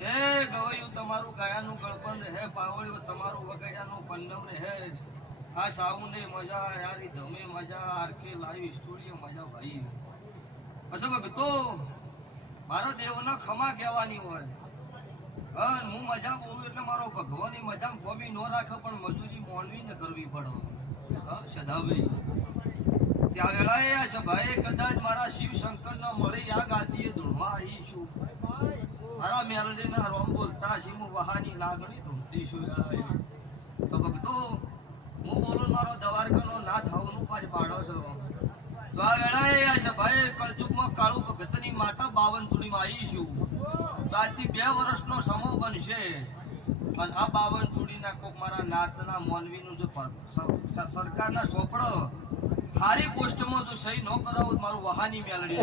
કે ગવૈયું તમારું ગાયાનું ગળપણ રહે, પાવળિયું તમારું વગડિયાનું પન્નમ રહે. આ સાઉને મજા, યારી ધમે મજા, આરકે લાઈવ સ્ટુડિયો મજા ભાઈ. અચ્છા ભગતો મારો દેવનો ખમા કહેવાની હોય. હું મજા બોલું એટલે મારો ભગવાની મજા ફોમી ન રાખે, પણ મજૂરી મોનવી ને કરવી પડે. સદાભાઈ ત્યાં વેળાએ આ સભાએ કદાચ મારા શિવ શંકર ના મળી આ ગાદીએ ધૂળમાં આવીશું. મારા મેલડીના રોમ બોલતા શિવ વહાની લાગણી ધૂમતીશું વેળાએ. તો ભગતો હું બોલું મારો દવારકાનો નાથ હવનું પાડી પાડો છો. તો આ વેળાએ આ સભાએ કળજુગમાં કાળુ ભગતની માતા 52 ચૂડીમાં આવીશું. તો આજથી 2 વર્ષનો સમો બનશે. અને આ 52 ચૂડીના કોક મારા નાતના મોનવીનું જો સરકારના સોપડો હારી પોસ્ટમાં જો સહી ન કરાવું મારું વહાની મેલડી